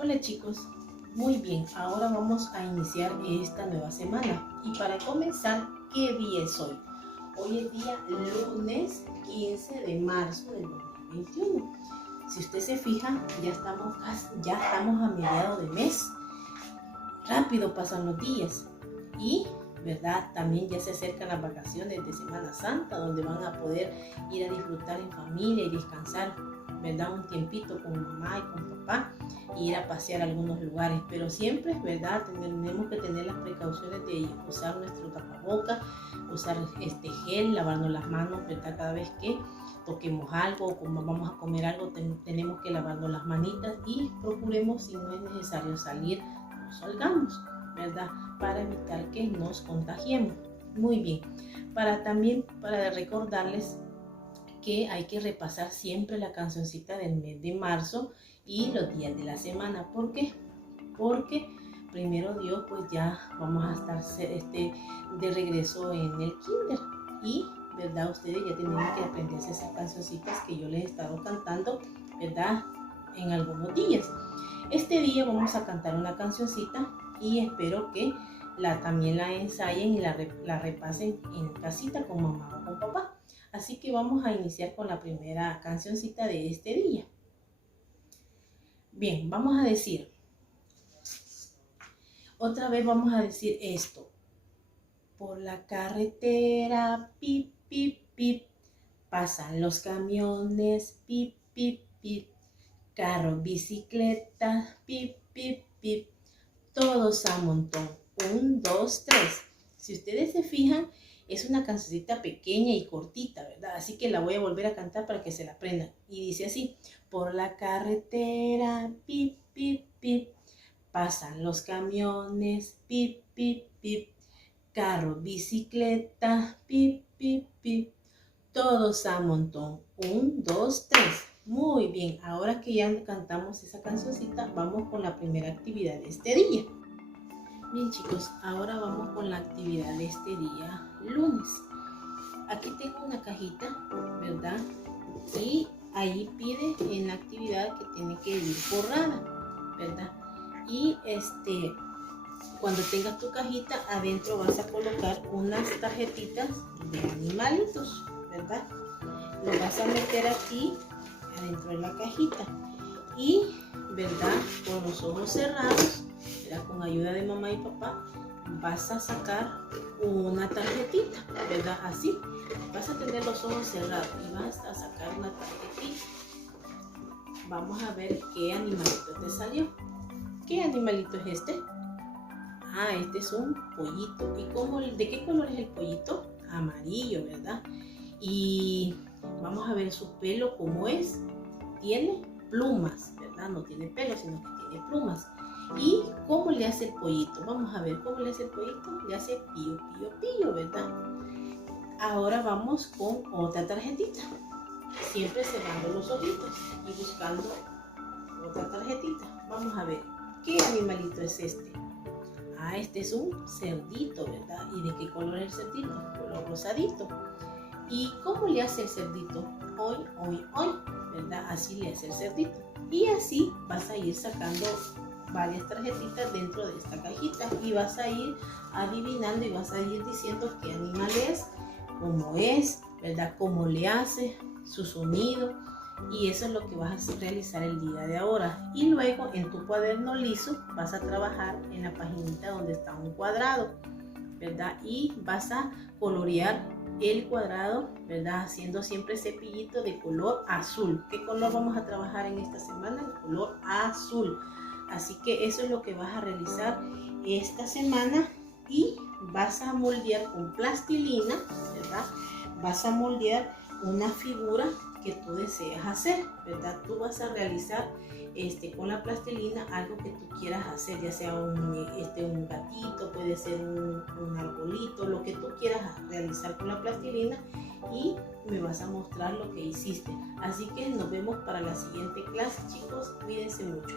Hola chicos, muy bien, ahora vamos a iniciar esta nueva semana y para comenzar, ¿qué día es hoy? Hoy es día lunes 15 de marzo del 2021. Si usted se fija, ya estamos a mediados de mes. Rápido pasan los días y, ¿verdad? También ya se acercan las vacaciones de Semana Santa, donde van a poder ir a disfrutar en familia y descansar, ¿verdad? Un tiempito con mamá y con papá y ir a pasear a algunos lugares, pero siempre, ¿verdad? Tenemos que tener las precauciones de usar nuestro tapaboca, usar gel, lavarnos las manos, ¿verdad? Cada vez que toquemos algo o como vamos a comer algo, tenemos que lavarnos las manitas y procuremos, si no es necesario salir, no salgamos, ¿verdad? Para evitar que nos contagiemos. Muy bien, para recordarles que hay que repasar siempre la cancioncita del mes de marzo y los días de la semana. ¿Por qué? Porque primero Dios, pues ya vamos a estar de regreso en el kinder y, ¿verdad? Ustedes ya tienen que aprenderse esas cancioncitas que yo les he estado cantando, ¿verdad? En algunos días. Este día vamos a cantar una cancioncita y espero que también la ensayen y la repasen en casita con mamá o con papá. Así que vamos a iniciar con la primera cancioncita de este día. Bien, vamos a decir, otra vez vamos a decir esto. Por la carretera, pip, pip, pip, pasan los camiones, pip, pip, pip, carro, bicicleta, pip, pip, pip, todos a montón. 1, 2, 3. Si ustedes se fijan, es una cancioncita pequeña y cortita, ¿verdad? Así que la voy a volver a cantar para que se la aprendan. Y dice así: por la carretera, pip, pip, pip, pasan los camiones, pip, pip, pip, carro, bicicleta, pip, pip, pip, todos a montón. 1, 2, 3. Muy bien, ahora que ya cantamos esa cancioncita, vamos con la primera actividad de este día. Bien chicos, ahora vamos con la actividad de este día, lunes. Aquí tengo una cajita, ¿verdad? Y ahí pide en la actividad que tiene que ir forrada, ¿verdad? Y cuando tengas tu cajita, adentro vas a colocar unas tarjetitas de animalitos, ¿verdad? Lo vas a meter aquí, adentro de la cajita. Y, ¿verdad? Con los ojos cerrados, ¿verdad? Con ayuda de mamá y papá, vas a sacar una tarjetita, ¿verdad? Así, vas a tener los ojos cerrados y vas a sacar una tarjetita. Vamos a ver qué animalito te salió. ¿Qué animalito es este? Ah, este es un pollito. ¿Y de qué color es el pollito? Amarillo, ¿verdad? Y vamos a ver su pelo cómo es. Tiene plumas, ¿verdad? No tiene pelo, sino que tiene plumas. ¿Y cómo le hace el pollito? Vamos a ver cómo le hace el pollito. Le hace pío, pío, pío, ¿verdad? Ahora vamos con otra tarjetita. Siempre cerrando los ojitos y buscando otra tarjetita. Vamos a ver, ¿qué animalito es este? Ah, este es un cerdito, ¿verdad? ¿Y de qué color es el cerdito? Color rosadito. ¿Y cómo le hace el cerdito? Hoy, hoy, hoy, ¿verdad? Así le hace el cerdito. Y así vas a ir sacando varias tarjetitas dentro de esta cajita y vas a ir adivinando y vas a ir diciendo qué animal es, cómo es, ¿verdad? Cómo le hace, su sonido. Y eso es lo que vas a realizar el día de ahora. Y luego en tu cuaderno liso vas a trabajar en la paginita donde está un cuadrado, ¿verdad? Y vas a colorear el cuadrado, ¿verdad? Haciendo siempre cepillito de color azul. ¿Qué color vamos a trabajar en esta semana? El color azul. Así que eso es lo que vas a realizar esta semana y vas a moldear con plastilina, ¿verdad? Vas a moldear una figura que tú deseas hacer, ¿verdad? Tú vas a realizar con la plastilina algo que tú quieras hacer, ya sea un gatito, puede ser un arbolito, lo que tú quieras realizar con la plastilina y me vas a mostrar lo que hiciste. Así que nos vemos para la siguiente clase, chicos. Cuídense mucho.